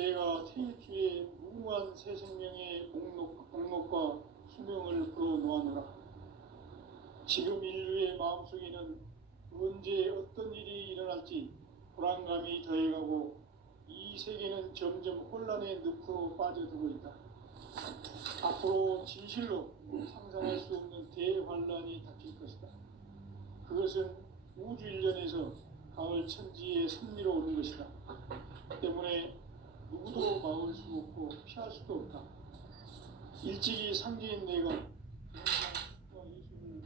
내가 태초에 무궁한 새 생명의 목록과 수명을 불어놓아노라. 지금 인류의 마음속에는 언제 어떤 일이 일어날지 불안감이 더해가고 이 세계는 점점 혼란의 늪으로 빠져들고 있다. 앞으로 진실로 상상할 수 없는 대환란이 닥칠 것이다. 그것은 우주 일련에서 가을 천지의 섭리로 오는 것이다. 때문에 누구도 막을 수 없고 피할 수도 없다. 일찍이 상제인 내가 인간과 예수를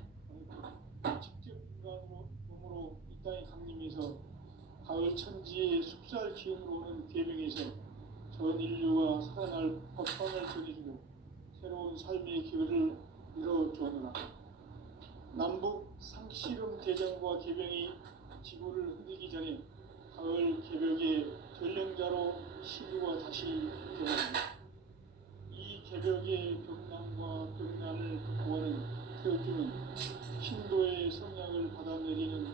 직접 인간으로 몸으로 이 땅에 강림해서 가을 천지의 숲살 기운으로 오는 계명에서 전 인류가 살아날 법방을 전해주고 새로운 삶의 기회를 열어주었노라. 남북 상씨름 대전과 계병이 지구를 흔들기 전에 가을 개벽의 전령자로 시류가 다시 되어간다. 이 개벽의 벽난과 벽난을 극복하는 태어주는 신도의 성량을 받아내리는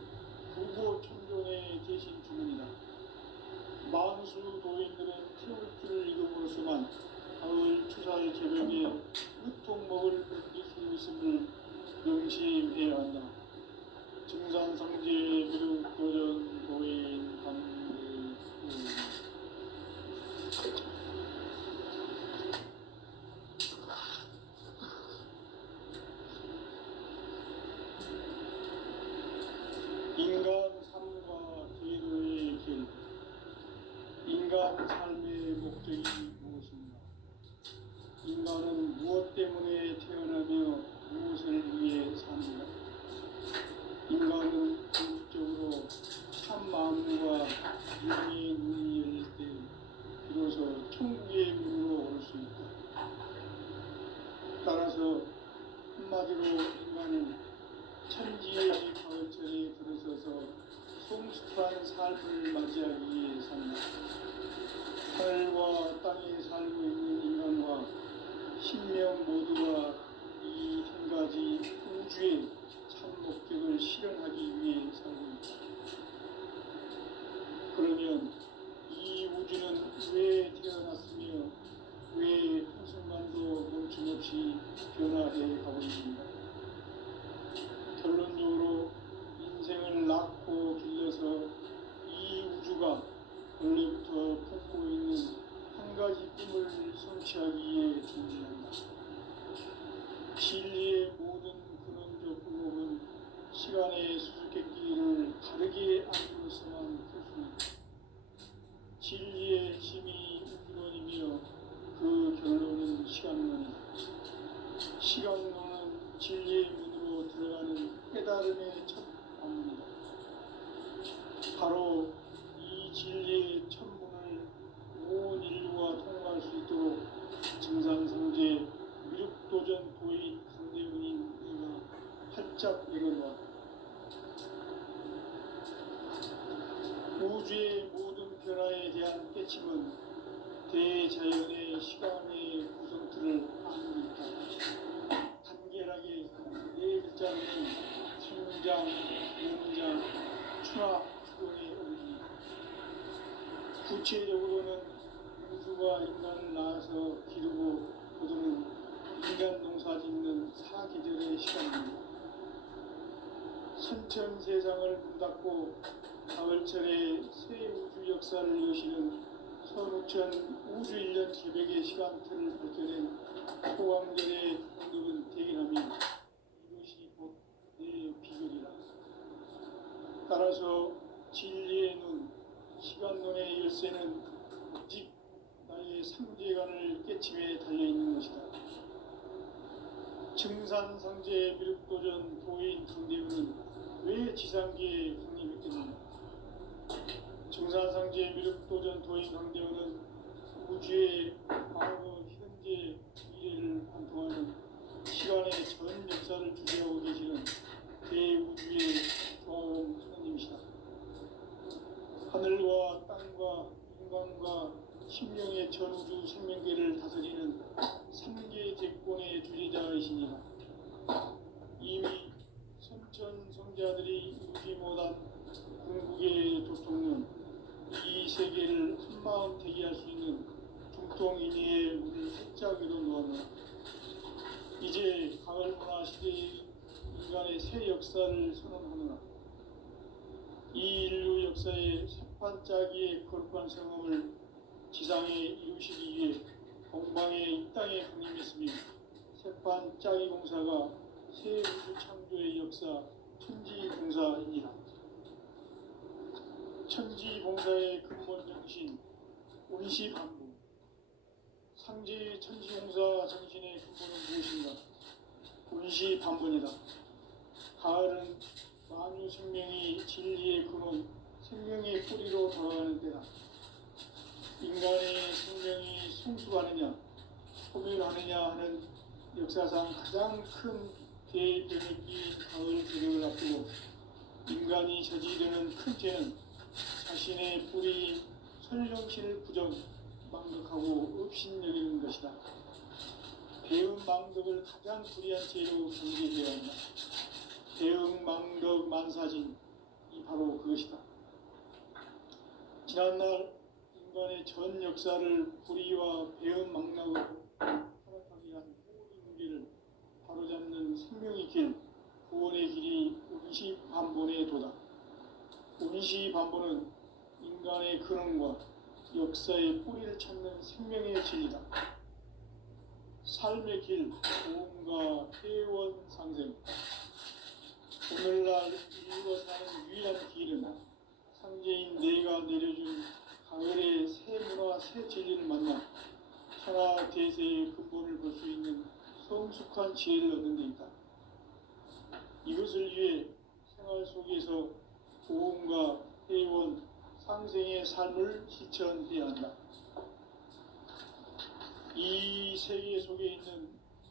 부고 천존의 대신 주문이다. 만수 도인들은 태울주를 이름으로서만 가을 추살 개벽의 으통목을 넘길 수 있음을 명심해야 한다. 증산상제 미륵도전 도인 강대 인간 삶과 제도의 길. 인간 삶의 목적이 무엇인가? 인간은 무엇 때문에 태어나며 무엇을 위해 삽니까? 인간은 궁극적으로 참 마음과 영의 눈이 열릴 때 비로소 천국의 문으로 올 수 있다. 따라서 한마디로 인간은 천지의 가을철에 들어서서 성숙한 삶을 맞이하기 위해 산다. 하늘과 땅에 살고 있는 인간과 신명 모두가 이 한 가지 우주의 참 목적을 실현하기 위해 살고 있다. 그러면 이 우주는 왜 태어났으며 왜 한순간도 멈춤없이 변화해 가고 있는가? 결론적으로 인생을 낳고 길러서 이 우주가 원래부터 품고 있는 한 가지 꿈을 성취하기 위해 존재한다. 진리의 모든 근원적 의혹은 시간의 수수께끼를 다르게 알고서만 풀 수 있다. 진리의 힘이 우주론이며 그 결론은 시간론이다. 시간론은 진리의 문으로 들어가는 깨달음의 첫 방문이다. 바로 이 진리의 첫 문을 온 인류가 통과할 수 있도록 증산성제 미륵도전 도인 강대훈인 내가 활짝 열어놓았다. 우주의 모든 변화에 대한 깨침은 대자연의 시간의 구성틀을 아닙니까? 단결하게 네 글자로는 성장, 연장, 추락, 추론의 어른입니다. 구체적으로는 우주가 인간을 낳아서 기르고 거두는 인간 농사 짓는 사계절의 시간입니다. 선천 세상을 문닫고 가을철에 새 우주 역사를 여시는 선우천 우주 1년 개벽의 시간틀을 밝혀낸 소강절의 공덕은 대견하며 이것이 곧 내 비결이라. 따라서 진리의 눈, 시간론의 열쇠는 오직 나의 상제관을 깨침에 달려있는 것이다. 증산상제 미륵도전 도인 강대훈은 왜 지상계에 강림했겠느냐? 증산상제 미륵도전 도인 강대훈은 우주의 과거, 현재, 미래를 관통하는 시간의 전 역사를 주재하고 계시는 대우주의 조화원 하느님이시다. 하늘과 땅과 인간과 심령의 전우주 생명계를 다스리는 삼계 제권의 주재자이시니라. 이미 선천 성자들이 이루지 못한 궁극의 도통은 이 세계를 한마음 대기할 수 있는 일동인의의 문을 활짝 열어놓았노라. 이제 가을 문화 시대의 인간의 새 역사를 선언하노라. 이 인류 역사의 새판짜기의 거룩한 성험을 지상에 이루시기 위해 동방의 이 땅에 강림했으며 새판짜기 공사가 새 우주 창조의 역사 천지봉사이니라. 천지봉사의 근본 정신 운시반부. 상제의 천지봉사 정신의 근본은 무엇인가? 운시반분이다. 가을은 만유 생명이 진리의 근원, 생명의 뿌리로 돌아가는 때다. 인간의 생명이 성숙하느냐, 소멸하느냐 하는 역사상 가장 큰 대변을 끼인 가을 기력을 앞두고 인간이 저지르는 큰 죄는 자신의 뿌리인 설령신을 부정, 망덕하고 업신여기는 것이다. 배은 망덕을 가장 불의한 죄로 경계되어야 한다. 배은 망덕 만사진이 바로 그것이다. 지난날 인간의 전 역사를 불의와 배은 망락으로 타락하게 한 모든 문제를 바로잡는 생명의 길, 구원의 길이 운시반본의 도다. 운시반본은 인간의 근원과 역사의 뿌리를 찾는 생명의 진리다. 삶의 길, 보험과 회원 상생. 오늘날 인류가 사는 유일한 길은 상제인 내가 내려준 가을의 새 문화, 새 진리를 만나 천하 대세의 근본을 볼 수 있는 성숙한 지혜를 얻는 데 있다. 이것을 위해 생활 속에서 보험과 회원, 상생의 삶을 실천해야 한다. 이 세계 속에 있는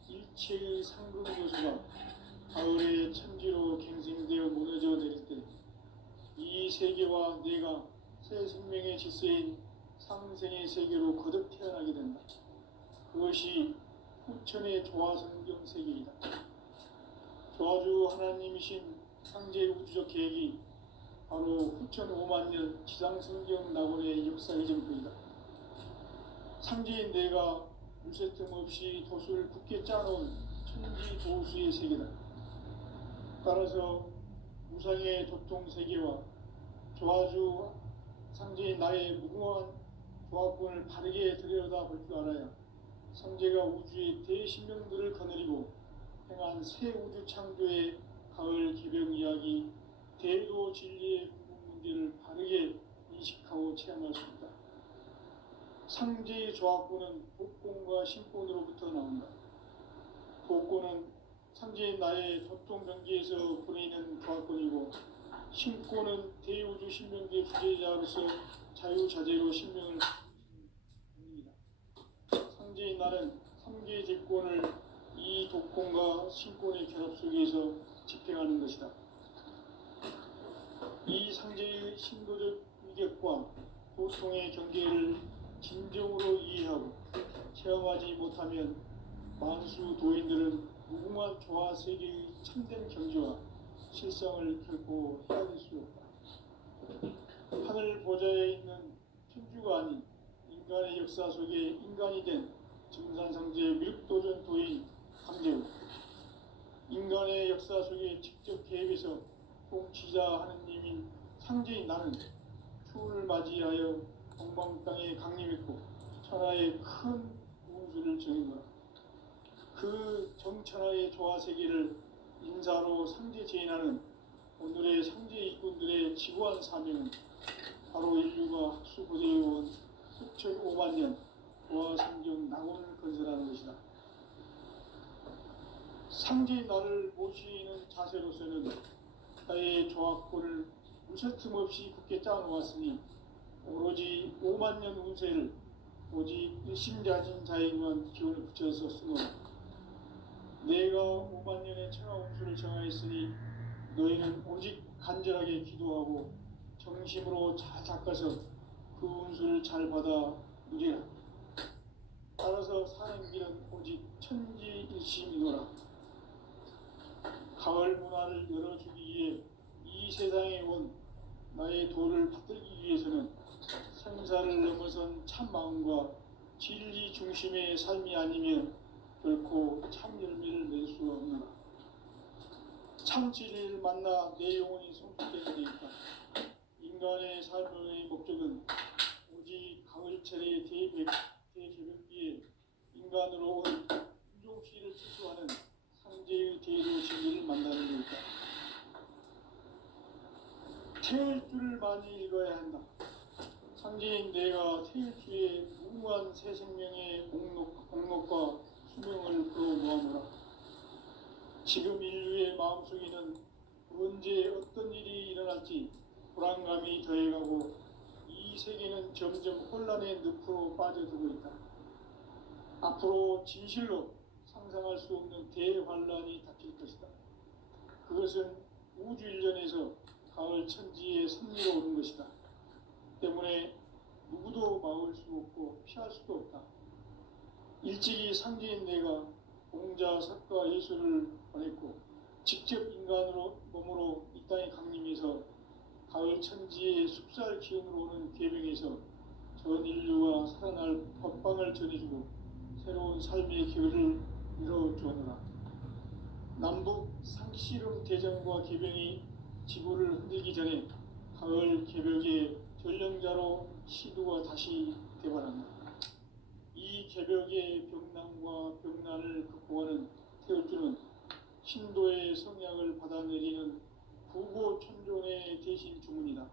일체의 상급 요소가 가을의 천지로 갱생되어 무너져 내릴 때 이 세계와 내가 새 생명의 질서인 상생의 세계로 거듭 태어나게 된다. 그것이 후천의 조화성경 세계이다. 조화주 하나님이신 상제 우주적 계획이 바로 후천 5만년 지상성경 낙원의 역사의 전부이다. 상제인 내가 물새 틈 없이 도수를 굳게 짜놓은 천지 도수의 세계다. 따라서 무상의 도통 세계와 조화주 상제인 나의 무궁한 조화권을 바르게 들여다볼 줄 알아야 상제가 우주의 대신명들을 거느리고 행한 새 우주 창조의 가을 기병 이야기, 대도 진리의 궁극 문제를 바르게 인식하고 체험할 수 있다. 상제의 조화권은 복권과 신권으로부터 나온다. 복권은 상제인 나의 도통 경계에서 보내는 조화권이고, 신권은 대우주 신명계 주제자로서 자유자재로 신명을 입니다. 상제인 나는 3개 제권을 이 독권과 신권의 결합 속에서 집행하는 것이다. 이 상제의 신도적 위격과 도통의 경계를 진정으로 이해하고 체험하지 못하면 만수 도인들은 무궁한 조화 세계의 참된 경지와 실상을 결코 헤아릴 수 없다. 하늘 보좌에 있는 천주가 아닌 인간의 역사 속에 인간이 된 증산상제 미륵도전 도인 강제우, 인간의 역사 속에 직접 개입해서 통치자 하느님인 상제인 나는 추운을 맞이하여 동방 땅에 강림했고 천하의 큰 운수를 정했노라. 그 정천하의 조화세계를 인사로 상제 제인하는 오늘의 상제 일꾼들의 지구한 사명은 바로 인류가 학수고대해온 수천 5만년 조화성경 낙원을 건설하는 것이다. 상제의 나를 모시는 자세로서는 나의 조화권을 무쇠틈 없이 굳게 짜놓았으니 오로지 5만년 운세를 오직 일심자진 자에게만 기운을 붙여서 쓰노라. 내가 5만년의 천하 운수를 정하였으니 너희는 오직 간절하게 기도하고 정심으로 잘 닦아서 그 운수를 잘 받아 누리라. 따라서 사는 길은 오직 천지일심이노라. 가을 문화를 열어주기 위해 이 세상에 온 나의 도를 받들기 위해서는 생사를 넘어선 참 마음과 진리 중심의 삶이 아니면 결코 참 열매를 낼 수 없노라. 참 진리를 만나 내 영혼이 성숙되는 데 있다. 인간의 삶의 목적은 오직 가을철의 대개벽기에 인간으로 온 인종시를 추수하는 상제의 대로 진리를 만나는 데 있다. 태일주를 많이 읽어야 한다. 상제인 내가 태일주의 무궁한 새 생명의 공록과 수명을 끌어모아노라. 지금 인류의 마음속에는 언제 어떤 일이 일어날지 불안감이 더해가고 이 세계는 점점 혼란의 늪으로 빠져들고 있다. 앞으로 진실로 상상할 수 없는 대환란이 닥칠 것이다. 그것은 우주 일련에서 가을 천지의 섭리로 오는 것이다. 때문에 누구도 막을 수 없고 피할 수도 없다. 일찍이 상제인 내가 공자, 석가, 예수를 보냈고 직접 인간으로 몸으로 이 땅에 강림해서 가을 천지의 숲살 기운으로 오는 계명에서 전 인류가 살아날 법방을 전해주고 새로운 삶의 기회를 이뤄주었노라. 남북 상씨름 대전과 계명이 지구를 흔들기 전에 가을 개벽의 전령자로 시두가 다시 되발한다. 이 개벽의 병난과 병난을 극복하는 태울주는 신도의 성약을 받아내리는 구고천존의 대신 주문이다.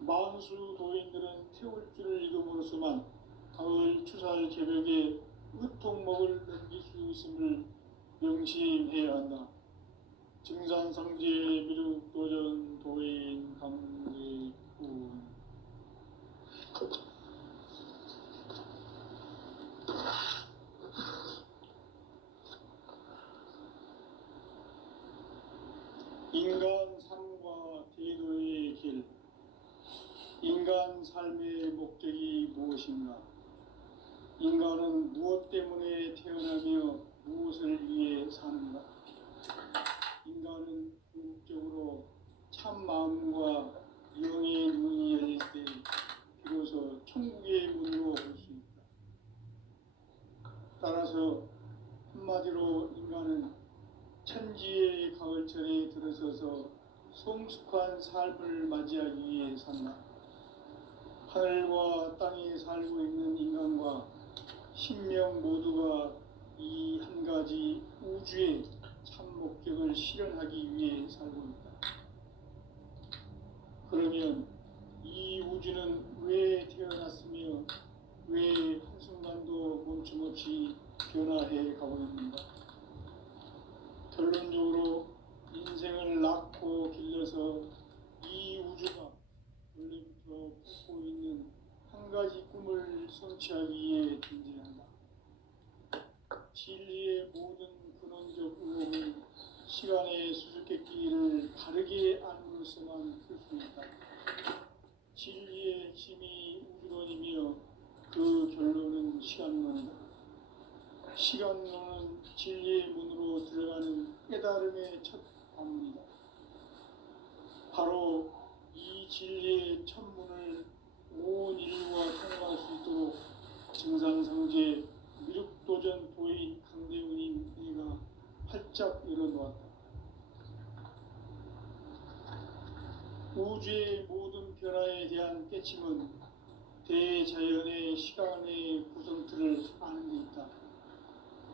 만수 도인들은 태울주를 읽음으로써만 가을 추살 개벽의 의통목을 넘길 수 있음을 명심해야 한다. 증산상제 미륵도전 도인 강제군 인간 삶과 대도의 길. 인간 삶의 목적이 무엇인가? 인간은 무엇 때문에 태어나며 무엇을 위해 사는가? 인간은 궁극적으로 참 마음과 영의 문이 열릴 때 비로소 천국의 문으로 올 수 있다. 따라서 한마디로 인간은 천지의 가을철에 들어서서 성숙한 삶을 맞이하기 위해 산다. 하늘과 땅에 살고 있는 인간과 신명 모두가 이 한 가지 우주의 참 목적을 실현하기 위해 살고 있다. 그러면 이 우주는 왜 태어났으며 왜 한순간도 멈춤없이 변화해 가고 있는가? 결론적으로 인생을 낳고 길러서 이 우주가 원래부터 품고 있는 한 가지 꿈을 성취하기 위해 존재한다. 진리의 모든 근원적 의혹은 시간의 수수께끼를 바르게 알므로서만 풀 수 있다. 진리의 핵심이 우주론이며 그 결론은 시간론이다. 시간론은 진리의 문으로 들어가는 깨달음의 첫 관문이다. 바로 이 진리의 첫 문을 온 인류가 통과할 수 있도록 증산상제 미륵도전 도인 강대훈인 이가 활짝 열어놓았다. 우주의 모든 변화에 대한 깨침은 대자연의 시간의 구성틀을 아는 데 있다.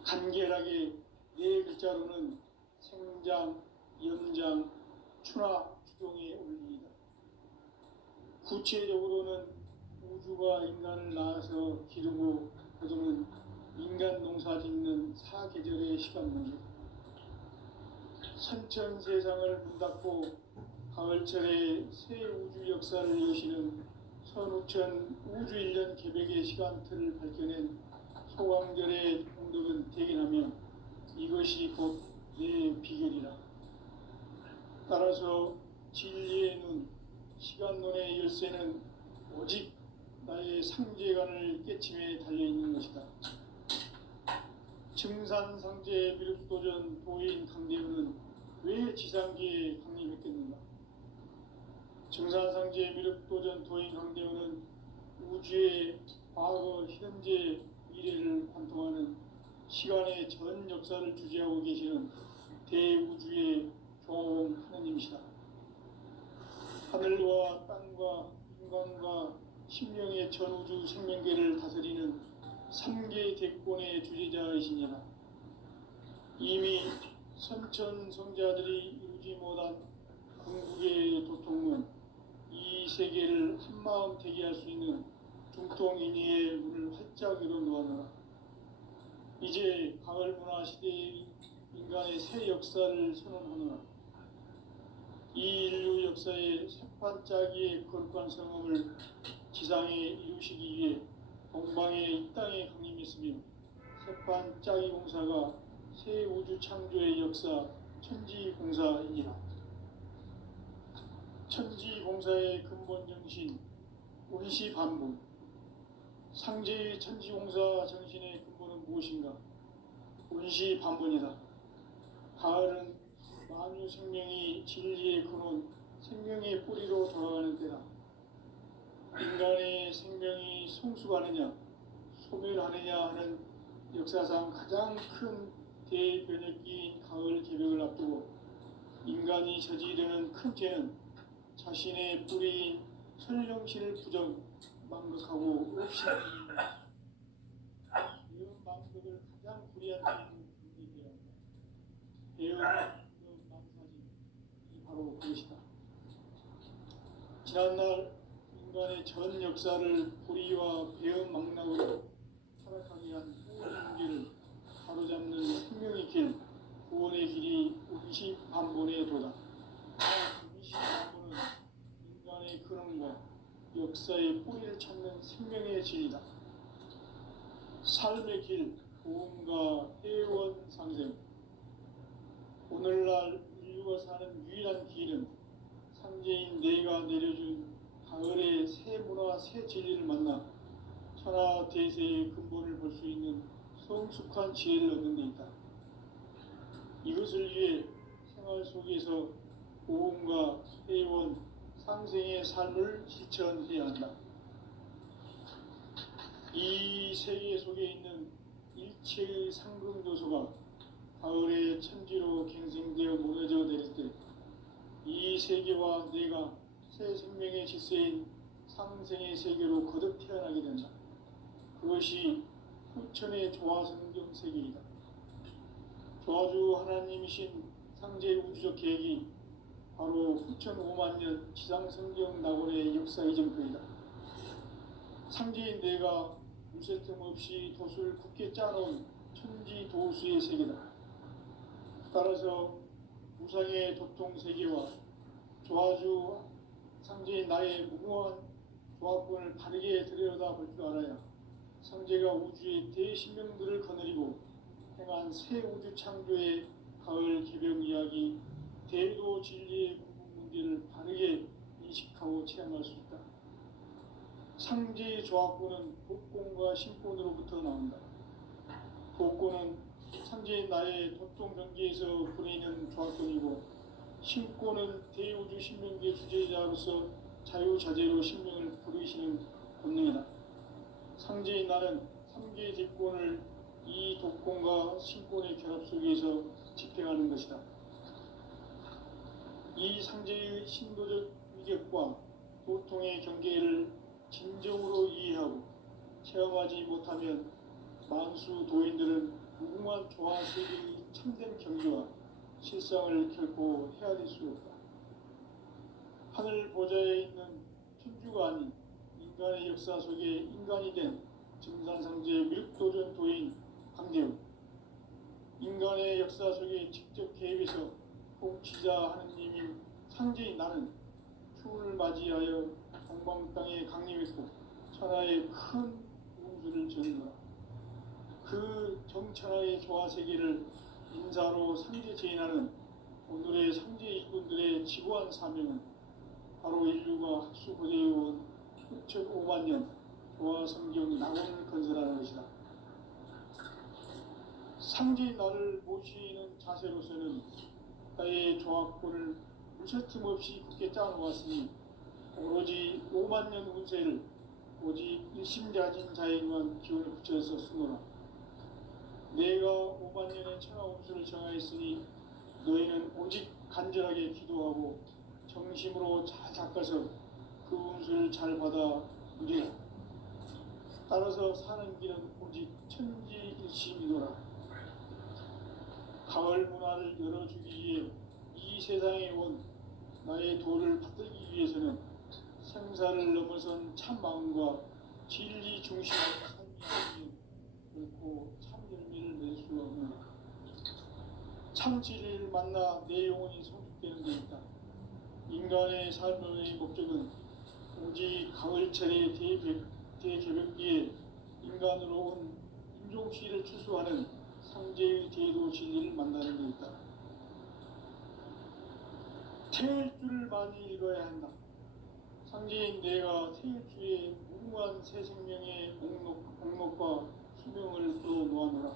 간결하게 네 글자로는 생장, 연장, 추나 추동의 원리이다. 구체적으로는 우주가 인간을 낳아서 기르고 거두는 인간 농사 짓는 사계절의 시간론이다. 선천 세상을 문닫고 가을철에 새 우주 역사를 여시는 선우천 우주 일년 개벽의 시간틀을 밝혀낸 소광절의 공덕은 대견하며 이것이 곧 내 비결이라. 따라서 진리의 눈, 시간론의 열쇠는 오직 나의 상제관을 깨침에 달려있는 것이다. 증산상제 미륵도전 도인 강대훈은 왜 지상계에 강림했겠는가? 증산상제 미륵도전 도인 강대훈은 우주의 과거, 현재, 시간의 전 역사를 주재하고 계시는 대우주의 교황 하느님이시다. 하늘과 땅과 인간과 신명의 전우주 생명계를 다스리는 3계 대권의 주재자이시니라. 이미 선천성자들이 이루지 못한 궁극의 도통은 이 세계를 한마음 되게 할 수 있는 중통인의의 문을 활짝 열어놓았노라. 이제 가을 문화 시대의 인간의 새 역사를 선언하노라. 이 인류 역사의 새판짜기의 거룩한 성험을 지상에 이루시기 위해 동방의 이 땅에 강림했으며 새판짜기 공사가 새 우주 창조의 역사 천지공사이니라. 천지공사의 근본 정신 운시반분. 상제의 천지공사 정신의 근본은 무엇인가? 운시반분이다. 가을은 만유 생명이 진리의 근원, 생명의 뿌리로 돌아가는 때다. 인간의 생명이 성숙하느냐, 소멸하느냐 하는 역사상 가장 큰 대변혁기인 가을 개벽을 앞두고 인간이 저지르는 큰 죄는 자신의 뿌리인 설령신을 부정, 망극하고 없이 배운 망극을 가장 불이한 죄는 경계해야 한다. 배운 망사진, 이 바로 그것이다. 지난날 인간의 전 역사를 불의와 배은 망락으로 타락하게 한 모든 문제를 바로잡는 생명의 길, 구원의 길이 운시반본의 도다. 운시반본은 인간의 근원과 역사의 뿌리를 찾는 생명의 진리다. 삶의 길, 보험과 해원 상생. 오늘날 인류가 사는 유일한 길은 상제인 내가 내려준 가을의 새 문화, 새 진리를 만나 천하 대세의 근본을 볼 수 있는 성숙한 지혜를 얻는 데 있다. 이것을 위해 생활 속에서 보험과 해원, 상생의 삶을 실천해야 한다. 이 세계 속에 있는 일체의 상금 요소가 가을의 천지로 갱생되어 무너져 내릴 때 이 세계와 내가 새 생명의 질서인 상생의 세계로 거듭 태어나게 된다. 그것이 후천의 조화성경 세계이다. 조화주 하나님이신 상제 우주적 계획이 바로 후천 5만 년 지상성경 낙원의 역사 이정표이다. 상제인 내가 무쇠 틈 없이 돛을 굳게 짜놓은 천지 도수의 세계다. 따라서 무상의 도통 세계와 조화주 상제인 나의 무궁한 조합권을 바르게 들여다볼 줄 알아야 상제가 우주의 대신명들을 거느리고 행한 새 우주 창조의 가을 개벽 이야기, 대도 진리의 궁극 문제를 바르게 인식하고 체험할 수 있다. 상제의 조합권은 복권과 신권으로부터 나온다. 복권은 상제인 나의 도통 경계에서 부리는 조합권이고, 신권은 대우주 신명계 주제자로서 자유자재로 신명을 부르시는 본능이다. 상제인 나는 3개 대권을 이 독권과 신권의 결합 속에서 집행하는 것이다. 이 상제의 신도적 위격과 도통의 경계를 진정으로 이해하고 체험하지 못하면 만수 도인들은 무궁한 조화 세계의 참된 경지와 실상을 결코 헤아릴 수 없다. 하늘 보좌에 있는 천주가 아닌 인간의 역사 속에 인간이 된 증산상제 밀도전 도인 강대우, 인간의 역사 속에 직접 개입해서 통치자 하느님인 상제인 나는 추운을 맞이하여 동방 땅에 강림했고 천하의 큰 운수를 전하노라. 그 정천하의 조화 세계를 인사로 상제 제인하는 오늘의 상제 일꾼들의 지고한 사명은 바로 인류가 학수고대해온 6,5만 년 조화 성경 낙원을 건설하는 것이다. 상제인 나를 모시는 자세로서는 나의 조합권을 무쇠틈 없이 굳게 짜놓았으니 오로지 5만 년 운세를 오직 일심자진 자에게만 기운을 붙여서 쓰노라. 내가 5만 년의 천하음수를 정하였으니 너희는 오직 간절하게 기도하고 정심으로 잘 닦아서 그 운수를 잘 받아 누리라. 따라서 사는 길은 오직 천지일심이노라. 가을 문화를 열어주기 위해 이 세상에 온 나의 도를 받들기 위해서는 생사를 넘어선 참 마음과 진리 중심의 삶이 아니면 결코 참 열매를 낼 수 없는 참 진리를 만나 내 영혼이 성숙되는 데 있다. 인간의 삶의 목적은 오직 가을철의 대개벽기에 인간으로 온 인종시를 추수하는 상제의 대도 진리를 만나는 데 있다. 태일주를 많이 읽어야 한다. 상제인 내가 태일주의 무궁한 새 생명의 목록과 수명을 풀어놓아노라.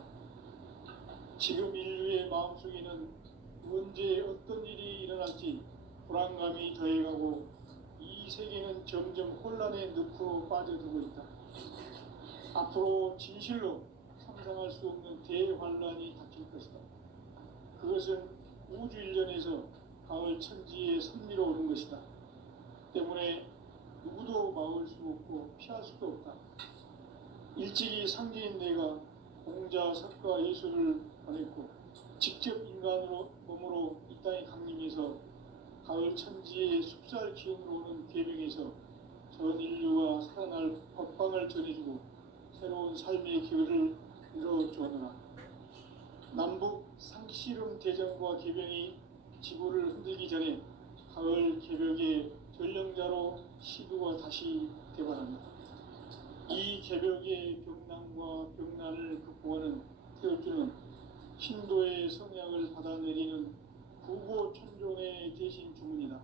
지금 인류의 마음속에는 언제 어떤 일이 일어날지 불안감이 더해가고 이 세계는 점점 혼란의 늪으로 빠져들고 있다. 앞으로 진실로 상상할 수 없는 대환란이 닥칠 것이다. 그것은 우주 일련에서 가을 천지의 섭리로 오는 것이다. 때문에 누구도 막을 수 없고 피할 수도 없다. 일찍이 상제인 내가 공자, 석가, 예수를 보냈고 직접 인간으로 몸으로 이 땅에 강림해서 가을 천지의 숲살 기운으로 오는 계명에서 전 인류가 살아날 법방을 전해주고 새로운 삶의 기회를 이뤄주어노라. 남북 상씨름 대전과 계병이 지구를 흔들기 전에 가을 개벽의 전령자로 시두가 다시 대발한다. 이 개벽의 병난과 병난을 극복하는 태울주는 신도의 성약을 받아내리는 부고천존의 대신 주문이다.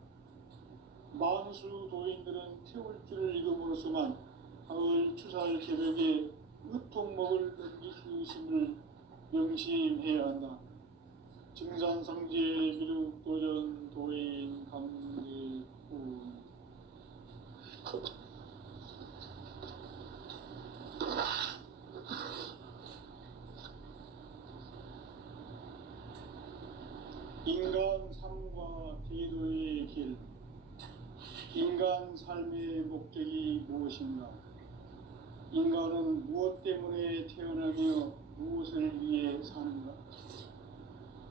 만수 도인들은 태울주를 읽음으로써만 가을 추살 개벽의 으통목을 넘길 수 있음을 명심해야 한다. 증산상제 미륵도전 도인 강제군 인간 삶과 제도의 길. 인간 삶의 목적이 무엇인가? 인간은 무엇 때문에 태어나며 무엇을 위해 사는가?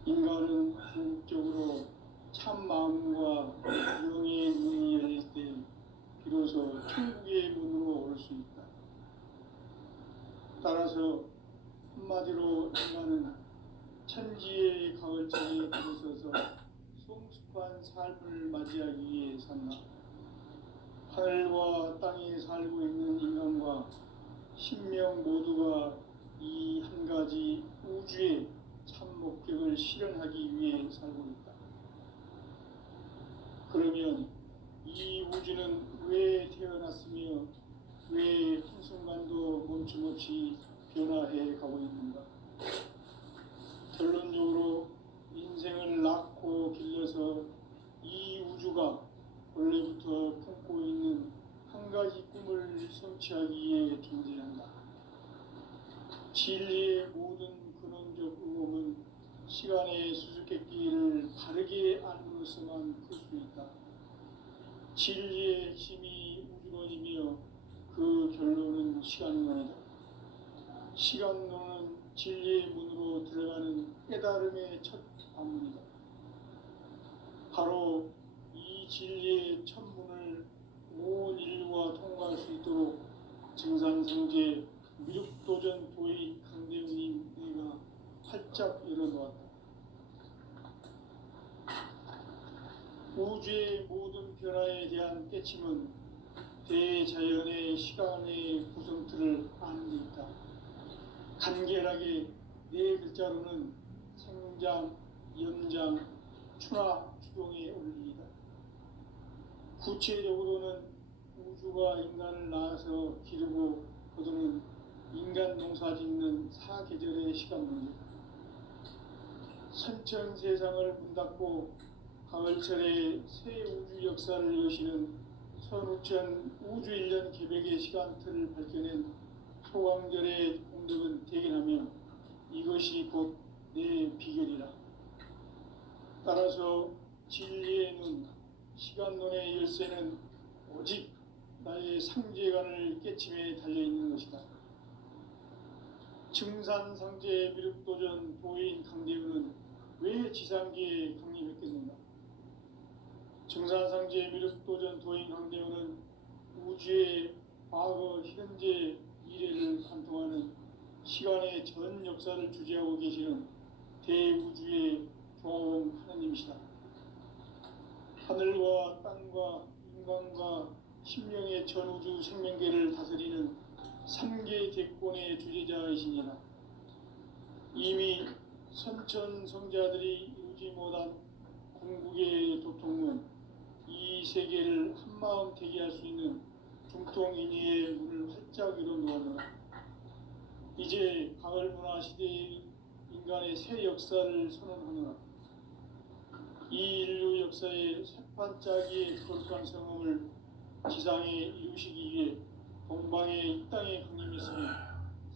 인간은 궁극적으로 참 마음과 영의 문이 열릴 때 비로소 천국의 문으로 올 수 있다. 따라서 한마디로 인간은 천지의 가을철에 들어서서 성숙한 삶을 맞이하기 위해 산다. 하늘과 땅에 살고 있는 인간과 신명 모두가 이 한 가지 우주의 참 목적을 실현하기 위해 살고 있다. 그러면 이 우주는 왜 태어났으며 왜 한순간도 멈춤없이 변화해 가고 있는가? 결론적으로 인생을 낳고 길러서 이 우주가 원래부터 품고 있는 한 가지 꿈을 성취하기 위해 존재한다. 진리의 모든 근원적 의혹은 시간의 수수께끼를 바르게 알므로서만 풀 수 있다. 진리의 핵심이 우주론이며 그 결론은 시간론이다. 시간론은 진리의 문으로 들어가는 깨달음의 첫 방문이다. 바로 이 진리의 첫 문을 온 인류가 통과할 수 있도록 증산성제 미륵도전 도의 강대우님 내가 활짝 열어놓았다. 우주의 모든 변화에 대한 깨침은 대자연의 시간의 구성틀을 아는 데 있다. 간결하게 네 글자로는 생장, 연장, 추나 추동의 원리이다. 구체적으로는 우주가 인간을 낳아서 기르고 거두는 인간 농사 짓는 사계절의 시간 문제다. 선천 세상을 문 닫고 가을철에 새 우주 역사를 여시는 선우천 우주 1년 개벽의 시간틀을 밝혀낸 소강절의 공덕은 대견하며 이것이 곧 내 비결이라. 따라서 진리의 눈, 시간론의 열쇠는 오직 나의 상제관을 깨침에 달려있는 것이다. 증산상제 미륵도전 도인 강대우는 왜 지상기에 강림했겠는가? 증산상제 미륵도전 도인 강대우는 우주의 과거, 현재, 미래를 관통하는 시간의 전 역사를 주재하고 계시는 대우주의 조화원 하나님이시다. 하늘과 땅과 인간과 신명의 전우주 생명계를 다스리는 삼계 대권의 주재자이시니라. 이미 선천성자들이 이루지 못한 궁극의 도통은 이 세계를 한마음 되게 할 수 있는 중통인의의 문을 활짝 열어놓았노라. 이제 가을 문화 시대의 인간의 새 역사를 선언하노라. 이 인류 역사의 새반짝이의 거룩한 성음을 지상에 이루시기 위해 동방의 이 땅에 강림했으며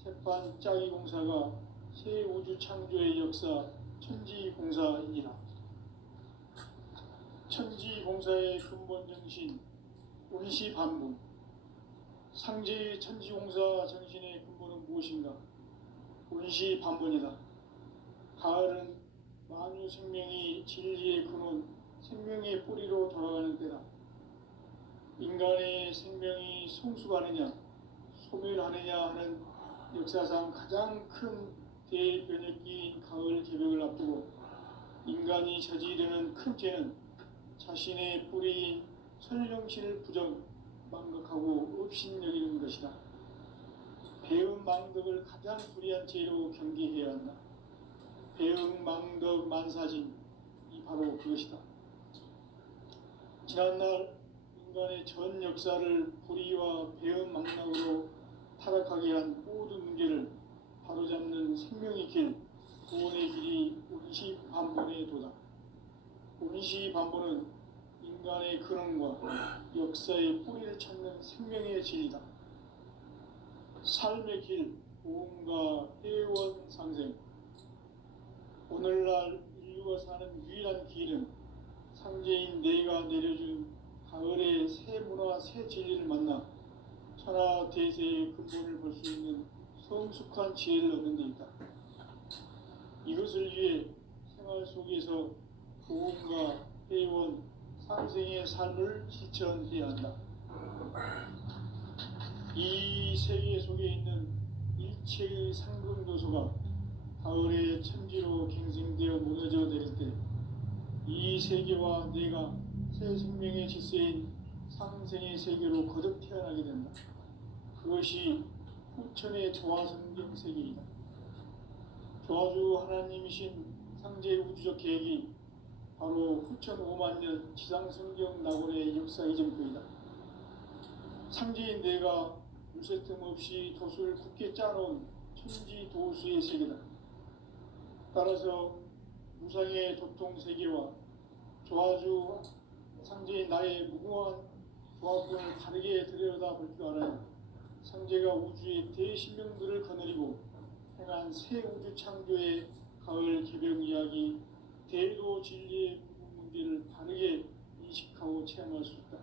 새반짝이 공사가 새 우주 창조의 역사 천지공사이니라. 천지공사의 근본 정신 운시반분. 상제의 천지공사 정신의 근본은 무엇인가? 운시반분이다. 가을은 만유 생명이 진리의 근원, 생명의 뿌리로 돌아가는 때다. 인간의 생명이 성숙하느냐, 소멸하느냐 하는 역사상 가장 큰 대변혁기인 가을 개벽을 앞두고 인간이 저지르는 큰 죄는 자신의 뿌리인 설령신을 망각하고 업신여기는 것이다. 배은망덕을 가장 불의한 죄로 경계해야 한다. 배은망덕 만사진, 이 바로 그것이다. 지난날 인간의 전 역사를 불의와 배은망락으로 타락하게 한 모든 문제를 바로잡는 생명의 길, 구원의 길이 운시반본의 도다. 운시반본은 인간의 근원과 역사의 뿌리를 찾는 생명의 진리다. 삶의 길, 보험과 회원 상생. 오늘날 인류가 사는 유일한 길은 상제인 내가 내려준 가을의 새 문화, 새 진리를 만나 천하 대세의 근본을 볼 수 있는 성숙한 지혜를 얻는 데 있다. 이것을 위해 생활 속에서 보험과 회원, 상생의 삶을 실천해야 한다. 이 세계 속에 있는 일체의 상근도소가 가을의 천지로 갱생되어 무너져 내릴 때 이 세계와 내가 새 생명의 질서인 상생의 세계로 거듭 태어나게 된다. 그것이 후천의 조화성경 세계이다. 조화주 하나님이신 상제 우주적 계획이 바로 후천 5만 년 지상성경 낙원의 역사 이전표이다. 상제인 내가 물새틈 없이 도수를 굳게 짜놓은 천지 도수의 세계다. 따라서 무상의 도통 세계와 조화주 상제인 나의 무궁한 조화권을 다르게 들여다볼 줄 알아야 상제가 우주의 대신명들을 거느리고 행한 새 우주 창조의 가을 개벽 이야기, 대도 진리의 문제를 바르게 인식하고 체험할 수 있다.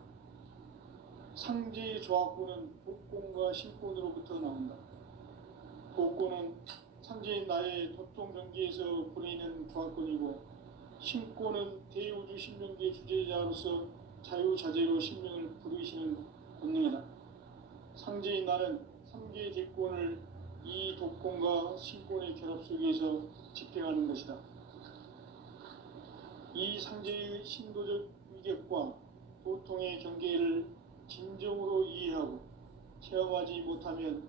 상제의 조화권은 복권과 신권으로부터 나온다. 복권은 상제인 나의 도통 경계에서 보내는 조화권이고, 신권은 대우주 신명계 주제자로서 자유자재로 신명을 부르시는 권능이다. 상제인 나는 3개의 대권을 이 독권과 신권의 결합 속에서 집행하는 것이다. 이 상제의 신도적 위격과 도통의 경계를 진정으로 이해하고 체험하지 못하면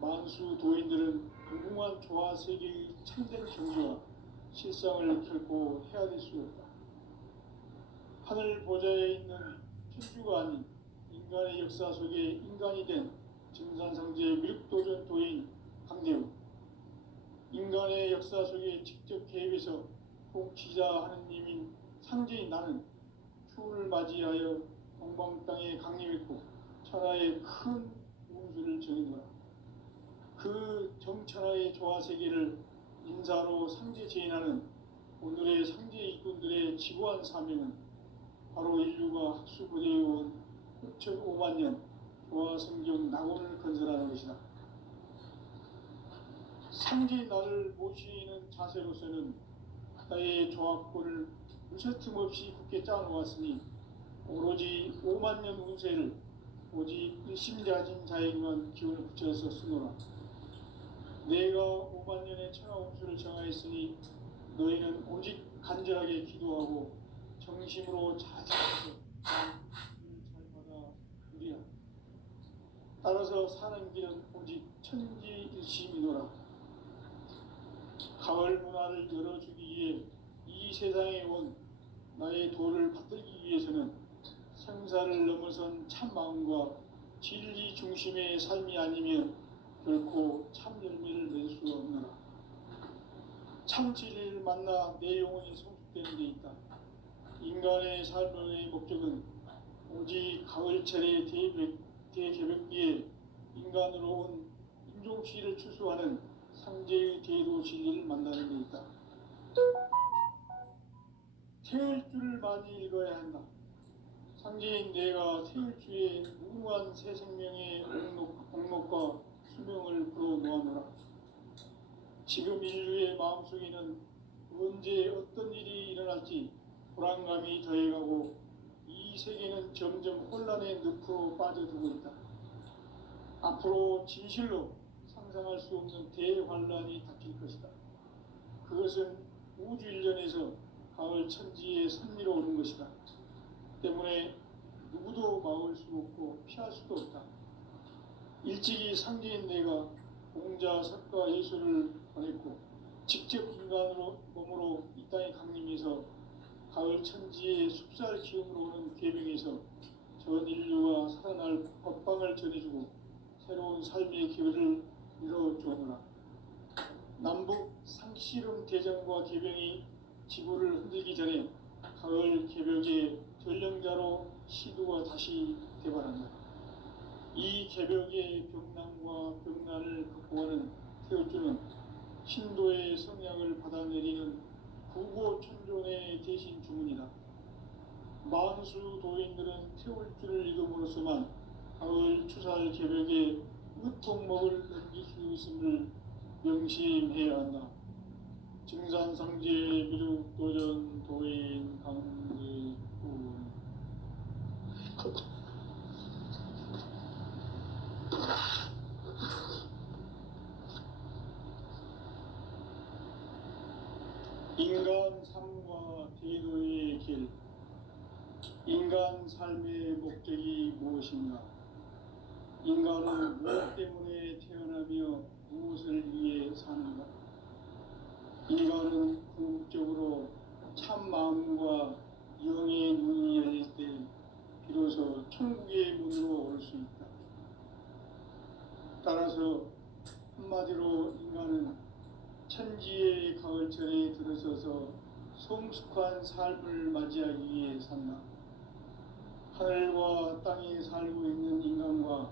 만수 도인들은 무궁한 조화 세계의 참된 경지와 실상을 결코 헤아릴 수 없다. 하늘 보좌에 있는 천주가 아닌 인간의 역사 속에 인간이 된 증산상제 미륵도전 도인 강대우, 인간의 역사 속에 직접 개입해서 통치자 하느님인 상제인 나는 추운을 맞이하여 동방 땅에 강림했고 천하의 큰 운수를 정해놓아 그 정천하의 조화 세계를 인사로 상제 제인하는 오늘의 상제 일꾼들의 지고한 사명은 바로 인류가 학수고대해온 5만 년 조화성경 낙원을 건설하는 것이다. 상제의 나를 모시는 자세로서는 나의 조합권을 무쇠틈 없이 굳게 짜놓았으니 오로지 5만 년 운세를 오직 일심자진 자에게만 기운을 붙여서 쓰노라. 내가 5만 년의 천하 운수를 정하였으니 너희는 오직 간절하게 기도하고 정심으로 자세해서 잘 받아 누리라. 따라서 사는 길은 오직 천지일심이노라. 가을 문화를 열어주기 위해 이 세상에 온 나의 도를 받들기 위해서는 생사를 넘어선 참 마음과 진리 중심의 삶이 아니면 결코 참 열매를 맺을 수 없노라. 참 진리를 만나 내 영혼이 성숙되는 데 있다. 인간의 삶의 목적은 오직 가을철의 대개벽기에 인간으로 온 인종시를 추수하는 상제의 대도 진리를 만나는 데 있다. 태을주를 많이 읽어야 한다. 상제인 내가 태을주의 무궁한 새 생명의 옥록과 수명을 불어놓아노라. 지금 인류의 마음속에는 언제 어떤 일이 일어날지 불안감이 더해가고 이 세계는 점점 혼란의 늪으로 빠져들고 있다. 앞으로 진실로 상상할 수 없는 대환란이 닥칠 것이다. 그것은 우주 일련에서 가을 천지에 선미로 오는 것이다. 때문에 누구도 막을 수 없고 피할 수도 없다. 일찍이 상제인 내가 공자, 석가, 예수를 보냈고 직접 인간으로 몸으로 이 땅에 강림해서 가을 천지의 숲살 기음으로 오는 계명에서 전 인류가 살아날 법방을 전해주고 새로운 삶의 기회를 열어주었노라. 남북 상씨름 대전과 계병이 지구를 흔들기 전에 가을 개벽의 전령자로 시도가 다시 대발한다. 이 개벽의 병난과 병난을 극복하는 태울주는 신도의 성약을 받아내리는 구고천존의 대신 주문이다. 만수 도인들은 태울주를 읽음으로써만 가을 추살 개벽의 으통목을 넘길 수 있음을 명심해야 한다. 증산상제 미륵도전 도인 강제군 인간 삶과 대도의 길. 인간 삶의 목적이 무엇인가? 인간은 무엇 때문에 태어나며 무엇을 위해 사는가? 인간은 궁극적으로 참 마음과 영의 눈이 열릴 때 비로소 천국의 문으로 올 수 있다. 따라서 한마디로 인간은 천지의 가을철에 들어서서 성숙한 삶을 맞이하기 위해 산다. 하늘과 땅에 살고 있는 인간과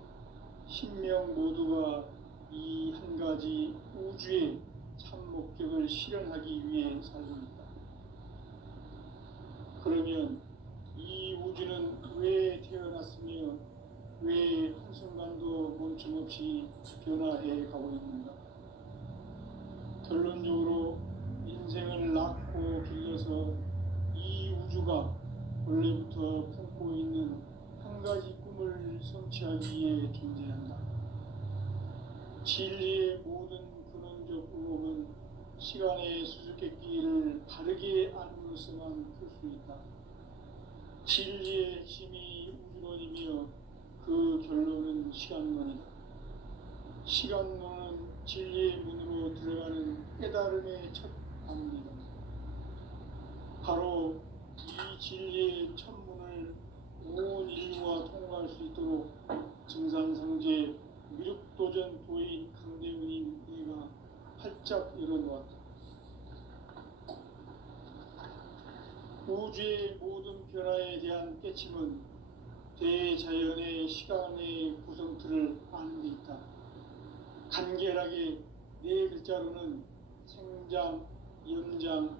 신명 모두가 이 한 가지 우주의 참 목적을 실현하기 위해 살고 있다. 그러면 이 우주는 왜 태어났으며 왜 한순간도 멈춤없이 변화해 가고 있는가? 결론적으로 인생을 낳고 길러서 이 우주가 원래부터 품고 있는 한 가지 꿈을 성취하기 위해 존재한다. 진리의 모든 근원적 의혹은 시간의 수수께끼를 바르게 알므로서만 풀 수 있다. 진리의 핵심이 우주론이며 그 결론은 시간론이다. 시간론은 진리의 문으로 들어가는 깨달음의 첫 방문이다. 바로 이 진리의 첫 문을 온 인류가 통과할 수 있도록 증산상제 미륵도전 도인 강대훈인 내가 활짝 열어놓았다. 우주의 모든 변화에 대한 깨침은 대자연의 시간의 구성틀을 아는 데 있다. 간결하게 네 글자로는 생장, 연장,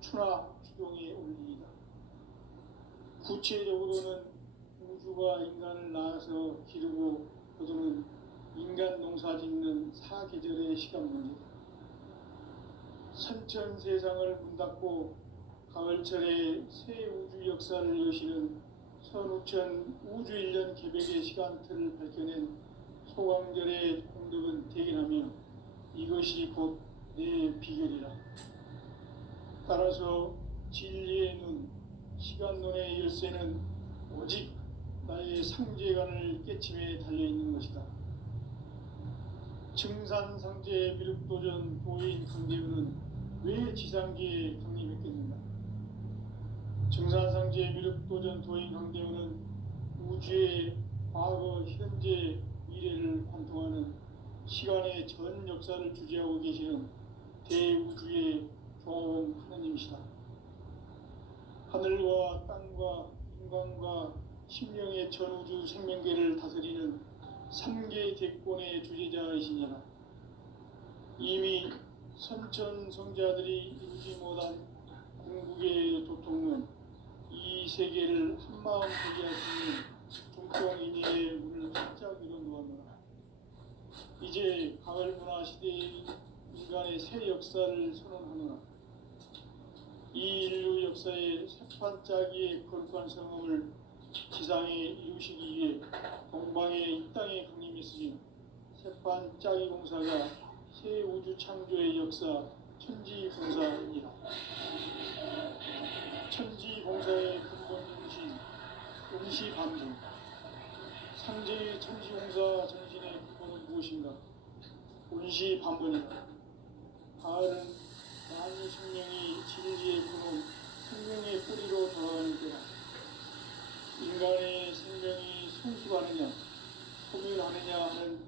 추나 추종에 올리이다. 구체적으로는 우주가 인간을 낳아서 기르고 거두는 인간 농사 짓는 사계절의 시간 문제다. 선천 세상을 문 닫고 가을철에 새 우주 역사를 여시는 선우천 우주일년 개벽의 시간틀을 밝혀낸 소강절의 공덕은 대견하며 이것이 곧 내 비결이라. 따라서 진리의 눈, 시간론의 열쇠는 오직 나의 상제관을 깨침에 달려있는 것이다. 증산상제 미륵도전 도인 강대우는 왜 지상계에 강림했겠는가? 증산상제 미륵도전 도인 강대우는 우주의 과거, 현재, 미래를 관통하는 시간의 전 역사를 주재하고 계시는 대우주의 조화원 하느님이시다. 하늘과 땅과 인간과 심령의 전우주 생명계를 다스리는 삼계 대권의 주제자이시니라. 이미 선천 성자들이 이루지 못한 궁극의 도통론, 이 세계를 한마음 되게 할 수 있는 중통인의 문을 활짝 열어놓았노라. 이제 가을 문화 시대의 인간의 새 역사를 선언하노라. 이 인류 역사의 새판짜기의 거룩한 성음을 지상에 이루시기 위해 동방의 이 땅에 강림했으니 새판짜기 공사가 새 우주 창조의 역사 천지공사이니라. 천지공사의 근본이신 응시반분, 상제의 천지공사 정신의 근본은 무엇인가? 운시반분이다. 가을은 만유 생명이 진리의 근원, 생명의 뿌리로 돌아가는 때다. 인간의 생명이 성숙하느냐, 소멸하느냐 하는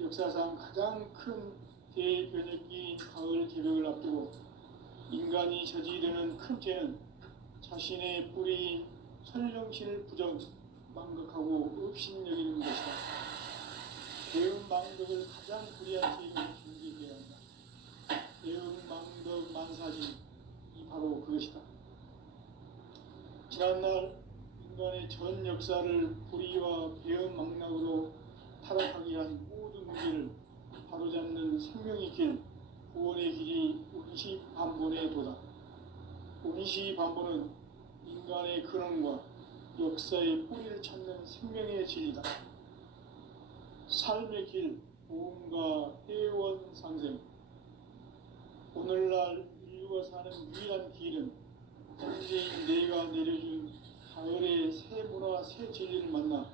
역사상 가장 큰 대변혁기인 가을 개벽을 앞두고 인간이 저지르는 큰 죄는 자신의 뿌리인 설령신을 부정, 망각하고 업신여기는 것이다. 대음망덕을 가장 불의한 죄는 중지되어야 한다. 대음망덕 만사지, 이 바로 그것이다. 지난날 인간의 전 역사를 불의와 배은망락으로 타락하게 한 모든 문제를 바로잡는 생명의 길, 구원의 길이 운시반본의 도다. 운시반본은 인간의 근원과 역사의 뿌리를 찾는 생명의 진리다. 삶의 길, 보험과 회원 상생. 오늘날 인류가 사는 유일한 길은 현재인 내가 내려준 가을의 새 문화, 새 진리를 만나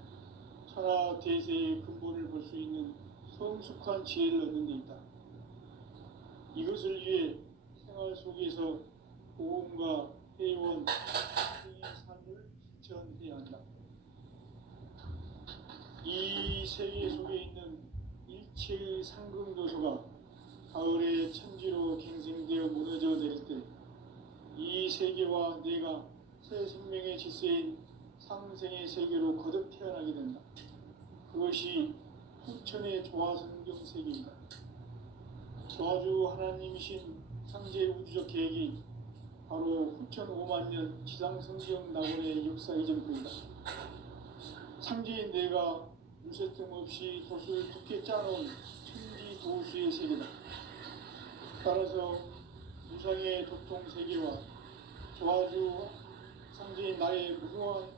천하 대세의 근본을 볼 수 있는 성숙한 지혜를 얻는 데 있다. 이것을 위해 생활 속에서 보험과 회원, 생의 삶을 실천해야 한다. 이 세계 속에 있는 일체의 상금 요소가 가을의 천지로 갱생되어 무너져 내릴 때 이 세계와 내가 새 생명의 질서인 상생의 세계로 거듭 태어나게 된다. 그것이 후천의 조화성경 세계이다. 조화주 하나님이신 상제 우주적 계획이 바로 후천 5만 년 지상성경 낙원의 역사 이전부이다. 상제인 내가 물새틈 없이 도수를 두께 짜놓은 천지 도수의 세계다. 따라서 무상의 도통 세계와 조화주 상제인 나의 무궁한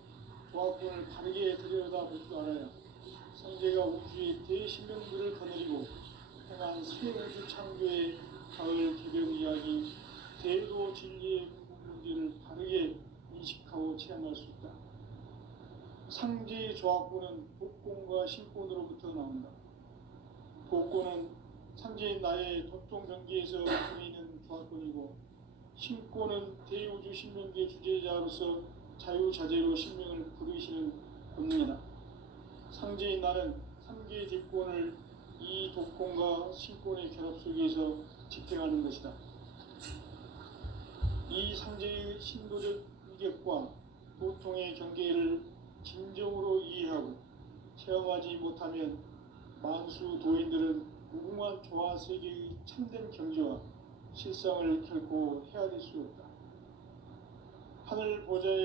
조합권을 바르게 들여다볼 줄 알아야 상제가 우주의 대신명들을 거느리고 행한 새 우주 창조의 가을 개벽 이야기, 대도 진리의 근본 문제를 바르게 인식하고 체험할 수 있다. 상제의 조합권은 복권과 신권으로부터 나온다. 복권은 상제인 나의 도통 경계에서 보이는 조합권이고, 신권은 대우주 신명계 주제자로서 자유자재로 신명을 부르시는 권능이다. 상제인 나는 상계의 직권을 이 독권과 신권의 결합 속에서 집행하는 것이다. 이 상제의 신도적 위격과 도통의 경계를 진정으로 이해하고 체험하지 못하면 만수 도인들은 무궁한 조화 세계의 참된 경지와 실상을 결코 헤아릴 수 없다. 하늘 보좌에